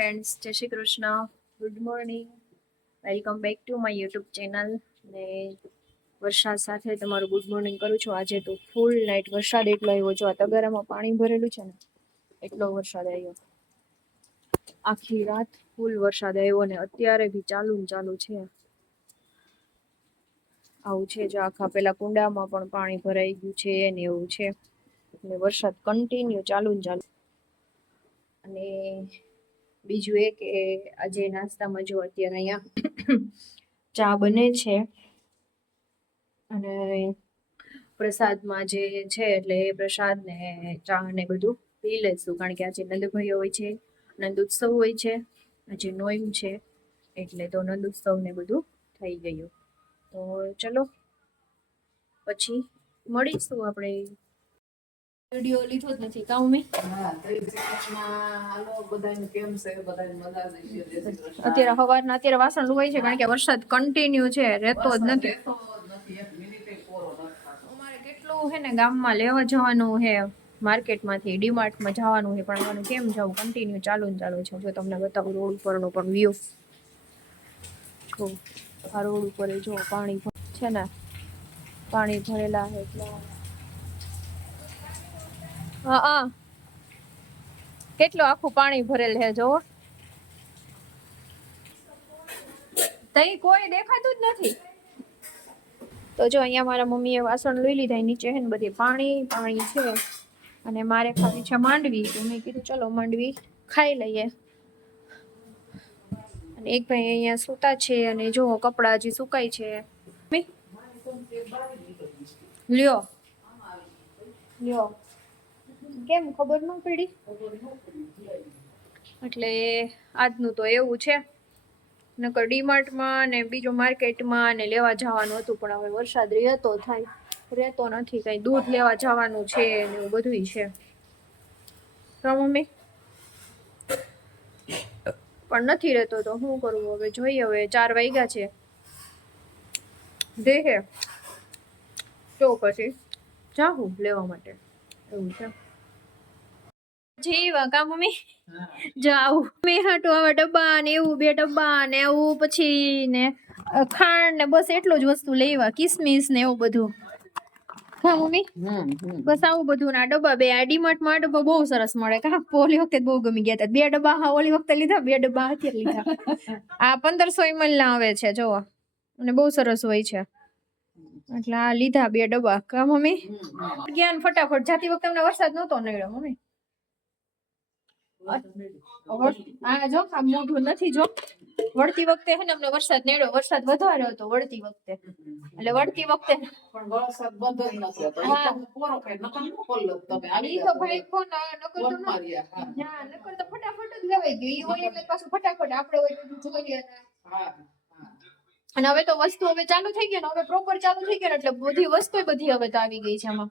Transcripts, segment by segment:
Friends, જય Shri Krishna, good morning, welcome back to my YouTube channel. ને વરસાદ સાથે તમારું ગુડ મોર્નિંગ કરું છું. આજે તો ફૂલ નાઇટ વરસાદ એટલો આવ્યો, જો આ તગારામાં પાણી ભરેલું છે ને એટલો વરસાદ આવ્યો. આખી રાત ફૂલ વરસાદ આવ્યો ને અત્યારે બી ચાલુ છે. આવું છે, જો આખા પેલા કુંડામાં પણ પાણી ભરાઈ ગયું છે ને એવું છે. એટલે વરસાદ કન્ટિન્યુ ચાલુ. અને બીજું એ કે આજે નાસ્તામાં જો અત્યારે અહીંયા ચા બને છે અને પ્રસાદમાં જે છે એટલે એ પ્રસાદ ને ચા ને બધું પી લઈશું, કારણ કે આજે નંદભાઈઓ હોય છે, નંદ ઉત્સવ હોય છે, આજે નોઈમ છે એટલે તો નંદ ઉત્સવ ને બધું થઈ ગયું. તો ચલો પછી મળીશું આપણે. વિડિયો લીધો જ નથી કાઉ મે. અત્યારે સવારના અત્યારે વાસણ લુવાય છે, કારણ કે વરસાદ કન્ટિન્યુ છે, રહેતો જ નથી. અમારે કેટલું છે ને ગામમાં લેવા જવાનું છે, માર્કેટમાંથી ડીમાર્ટમાં જવાનું છે, પણ આનું કેમ જવું, કન્ટિન્યુ ચાલુ છે. જો તમને બતાવું રોડ ઉપરનો પણ વ્યૂ. જો આ રોડ ઉપર જો પાણી છે ને, પાણી ભરેલા છે એટલે હા કેટલું આખું પાણી ભરેલ છે જો. તઈ કોઈ દેખાતું જ નથી. તો જો અહીંયા મારા મમ્મીએ વાસણ લઈ લીધા, નીચે છે ને બધી પાણી છે અને મારે ખાવી છે માંડવી. તો મેં કીધું ચલો માંડવી ખાઈ લઈએ. અને એક ભાઈ અહીંયા સૂતા છે અને જો કપડા હજી સુકાય છે. લ્યો કેમ ખબર ન પડી? એટલે આજનું તો એવું છે. નકર ડીમાર્ટમાં ને બીજો માર્કેટમાં ને લેવા જવાનું હતું, પણ હવે વરસાદ રહેતો નથી. કઈ દૂધ લેવા જવાનું છે ને એવું બધું છે. તો મમ્મી પણ નથી રહેતો તો શું કરવું હવે, જોઈએ. હવે 4 વાગ્યા છે, દેહે તો પછી જાઉં લેવા માટે, એવું છે. જીવા કા મમ્મી જાઉં મેં હાટો આવા ડબ્બા ને એવું 2 ડબ્બા ને એવું, પછી ને ખાંડ ને બસ એટલું જ વસ્તુ લેવા, કિસમિસ ને એવું બધું. હા મમ્મી બસ આવું બધું ના ડબ્બા 2 આ ડીમાર્ટમાં આ ડબ્બા બહુ સરસ મળે. કા ઓલી વખતે બહુ ગમી ગયા હતા 2 ડબ્બા. હા ઓલી વખતે લીધા 2 ડબ્બા અત્યારે લીધા. આ 1500 ml ના આવે છે જો, અને બહુ સરસ હોય છે, એટલે આ લીધા 2 ડબ્બા. કા મમ્મી જ્ઞાન ફટાફટ જાતી વખતે અમને વરસાદ નહોતો નડ્યો મમ્મી. આ જો આ મોઢું નથી જો, વળતી વખતે હે ને અમને વરસાદ નડ્યો. વરસાદ વધારે હતો વળતી વખતે, એટલે વળતી વખતે પણ વરસાદ બંધ જ નથી હતો. હા પોરો કઈ નકર ખોલ્લો તમે આવી તો ભાઈ ફોન નકર તો ના નકર તો ફટાફટ જ લેવાઈ ગયો. ઈ હોય એટલે પાછું ફટાફટ આપણે હોય તો જોઈએ. હા અને હવે તો વસ્તુ હવે ચાલુ થઈ ગઈ ને, હવે પ્રોપર ચાલુ થઈ ગયું એટલે બધી વસ્તુ બધી હવે તો આવી ગઈ છે આમાં,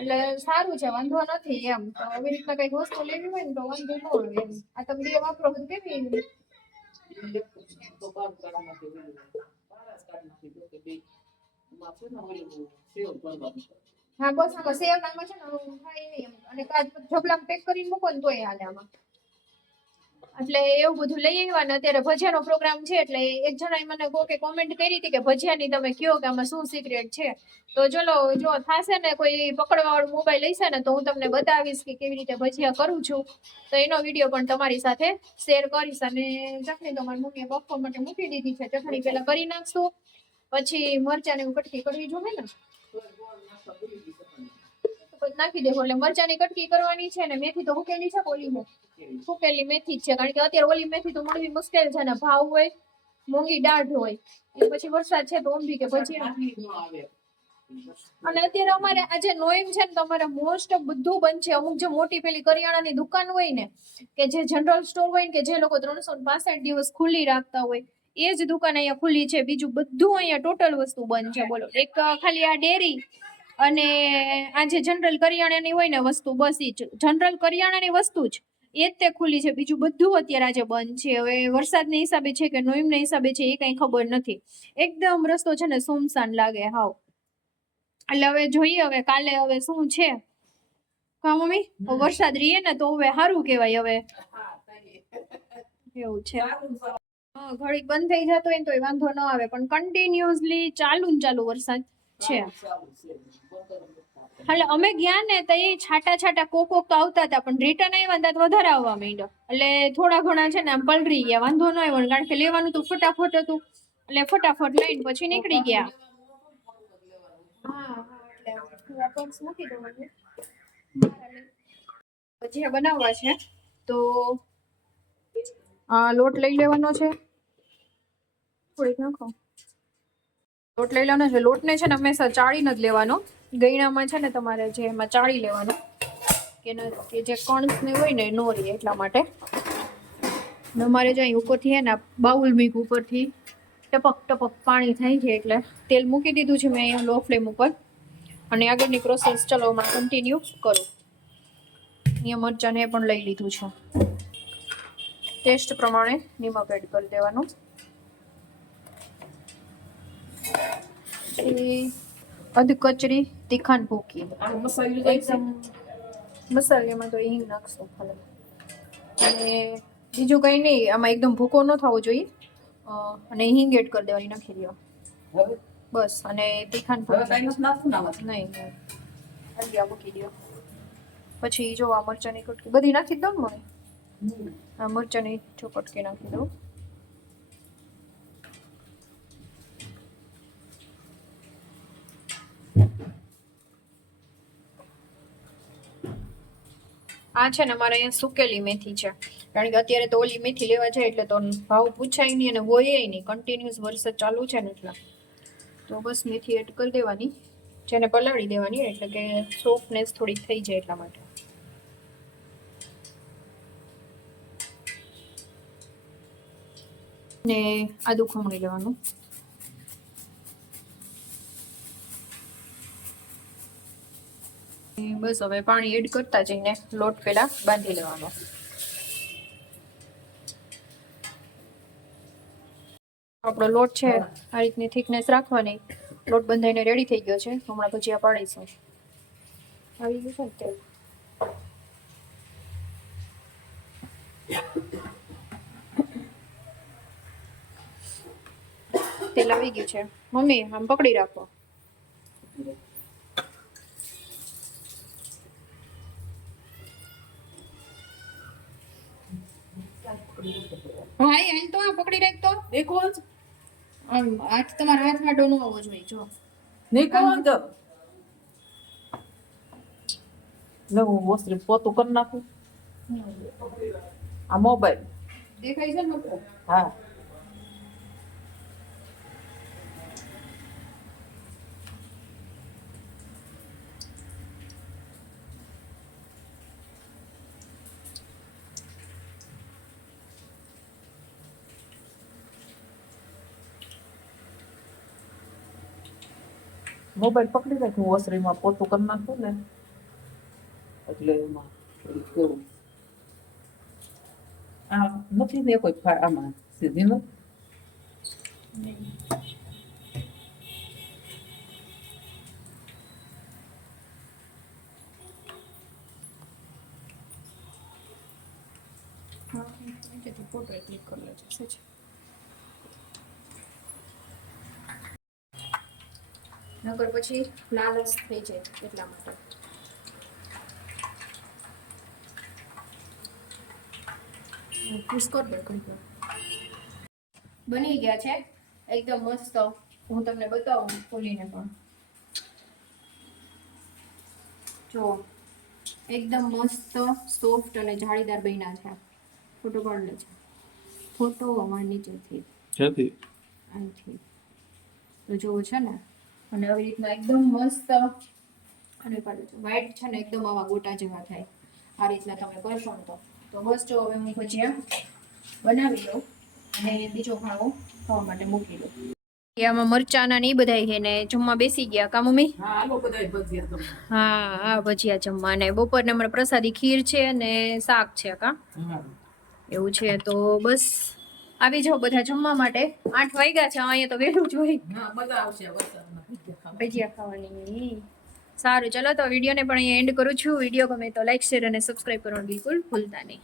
એટલે સારું છે, વાંધો નથી એમ. તો આવી રીતના કઈક વસ્તુ લેવી હોય ને તો વાંધો ન આવે એમ. આ તમે 2 વાપરો તો કેવી હા બસ આમાં સેવ નામાં છે ને થાય નહીં એમ, અને ઢગલામાં પેક કરીને મૂકો ને તોય હાલે આમાં. એટલે એવું બધું લઈ આવ્યા ને અત્યારે ભજીયાનો પ્રોગ્રામ છે, એટલે એક જણાએ મને કોકે કોમેન્ટ કરી હતી કે ભજીયાની તમે કયો કે આમાં શું સિક્રેટ છે. તો ચલો જો થાશે ને કોઈ પકડવા વાળું મોબાઈલ હશે ને તો હું તમને બતાવીશ કે કેવી રીતે ભજીયા કરું છું. તો એનો વિડીયો પણ તમારી સાથે શેર કરીશ. અને ચટણી તો મારી મમ્મીએ બફવા માટે મૂકી દીધી છે. ચટણી પેલા કરી નાખશું, પછી મરચાંની કટકી કરવી જોઈએ ને નાખી દેવો. એટલે મરચાંની કટકી કરવાની છે ને મેથી તો હુકેલી છે, ઓલી હુકેલી મેથી જ છે, કારણ કે અત્યારે ઓલી મેથી તો મળવી મુશ્કેલ છે ને ભાવ હોય, મોંઘી દાઢ હોય. એ પછી વરસાદ છે તો ઊંધી કે ભજીયા. અને અત્યારે અમારે આજે નોઈમ છે ને તો અમારે મોસ્ટ ઓફ બધું બંધ છે. અમુક જે મોટી પેલી કરિયાણાની દુકાન હોય ને, કે જે જનરલ સ્ટોર હોય ને, કે જે લોકો 365 દિવસ ખુલ્લી રાખતા હોય, એ જ દુકાન અહીંયા ખુલ્લી છે. બીજું બધું અહીંયા ટોટલ વસ્તુ બંધ છે. બોલો, એક ખાલી આ ડેરી અને આ જે જનરલ કરિયાણાની હોય ને વસ્તુ, બસ એ જ જનરલ કરિયાણાની વસ્તુ જ એ જ તે ખુલ્લી છે. બીજું બધું અત્યારે આજે બંધ છે. હવે વરસાદના હિસાબે છે કે નોઈમના હિસાબે છે એ કઈ ખબર નથી. એકદમ રસ્તો છે ને સુમસાન લાગે હાવ. એટલે હવે જોઈએ હવે કાલે હવે શું છે. હા મમ્મી વરસાદ રીએ ને તો હવે સારું કેવાય. હવે એવું છે. ઘડીક બંધ થઈ જતો હોય ને તો વાંધો ન આવે, પણ કન્ટિન્યુઅસલી ચાલુ ને ચાલુ વરસાદ છે. એટલે અમે ગયા ને તો એ છાટા છાટા કોક તો આવતા હતા, પણ રિટર્ન આવ્યા તો વધારે આવવા માંડ્યો. એટલે થોડા ઘણા છે ને આમ પલરી ગયા, વાંધો ન આવ્યો, કારણ કે લેવાનું તો ફટાફટ હતું. એટલે ફટાફટ લઈને પછી નીકળી ગયા. હા એટલે પર્સ મૂકી દેવાનું. ભજીયા બનાવવા છે તો લોટ લઈ લેવાનો છે. થોડીક નાખો. લોટ લઈ લેવાનો છે. લોટને છે ને હંમેશા ચાળીને જ લેવાનો. ગયણામાં છે ને તમારે જે એમાં ચાળી લેવાનો, કે જે કણસ ને હોય ને નો રહે, એટલા માટે. અમારે જો અહીં ઉપરથી હે ને બાઉલ મીક ઉપરથી ટપક ટપક પાણી થાય છે, એટલે તેલ મૂકી દીધું છે મેં અહીંયા લો ફ્લેમ ઉપર. અને આગળની પ્રોસેસ ચલો હમણાં કન્ટિન્યુ કરું. અહીંયા મરચાં ને પણ લઈ લીધું છે. ટેસ્ટ પ્રમાણે નિમક એડ કરી દેવાનું. અધ કચરી તીખાન ભૂકી. મસાલામાં તો હિંગ નાખશું ખાલી. અને બીજું કઈ નહીં, આમાં એકદમ ભૂકો ન થવો જોઈએ. અને હિંગ એડ કરી દેવાની, નાખી દો બસ. અને તીખાન નહીં, મૂકી દો. પછી જો આ મરચાંની કટકી બધી નાખી દઉં ને મને. આ મરચાંની કટકી નાખી દઉં. આ છે ને અમારે અહીંયા સુકેલી મેથી છે, કારણ કે અત્યારે તો ઓલી મેથી લેવા જાય એટલે તો ભાવ પૂછાય નહીં અને હોય નહીં. કન્ટિન્યુઅસ વરસાદ ચાલુ છે ને એટલે તો બસ મેથી એડ કરી દેવાની, જેને પલાળી દેવાની, એટલે કે સોફ્ટનેસ થોડીક થઈ જાય એટલા માટે. ને આદુ ખમણી લેવાનું. બસ હવે પાણી એડ કરતા જઈને લોટ પેલા બાંધી લેવાનો. આપણો લોટ છે આ રીતની થિકનેસ રાખવાની. લોટ બંધાઈને રેડી થઈ ગયો છે. હમણાં ભજીયા પાડીશું. આવી ગયું છે ને તેલ. તેલ આવી ગયું છે. મમ્મી આમ પકડી રાખો. ભાઈ હાલ તો આ પકડી રાખ તો. દેખો હાથ તમારા હાથમાં ડોનો આવવો જોઈએ. જો દેખો તો લે હું વસ્ત્રી પોતું કરી નાખું. આ મોબાઈલ દેખાય છે ને? હા મોબાઈલ પકડી રાખી હું ઓસરીમાં પોતું કરી નાખું ને એટલે એમાં કેવું આ નથી ને કોઈ આમાં સીધી નો ફોટો ક્લિક કરી લેજો. નકર પછી લાલચ થઈ જાય એટલા માટે. બની ગયા છે એકદમ મસ્ત. હું તમને બતાવું ખોલીને પણ. જો એકદમ મસ્ત સોફ્ટ અને જાળીદાર બન્યા છે. ફોટો પાડ લેજો. ફોટો અમાર નીચેથી અહીંથી તો જોવું છે ને. અને આવી રીતના એકદમ મસ્ત અને વ્હાઈટ છે ને એકદમ આવા ગોટા જેવા થાય. આ રીતના તમે કરશો ને તો બસ જો હવે હું ભજીયા બનાવી દઉં અને બીજો ભાવો ખાવા માટે મૂકી દઉં. આમાં મરચાના ને બધા છે ને જમવા બેસી ગયા કા મમ્મી? હા આ ભજીયા જમવા. અને બપોરને અમારે પ્રસાદી ખીર છે અને શાક છે કા એવું છે. તો બસ આવી જાઓ બધા જમવા માટે. 8 વાગ્યા છે અહીંયા તો વહેલું જ હોય ભજીયા ખાવાની. સારું ચલો તો વિડીયોને પણ અહીંયા એન્ડ કરું છું. વિડીયો ગમે તો લાઈક શેર અને સબસ્ક્રાઈબ કરવાનું બિલકુલ ભૂલતા નહીં.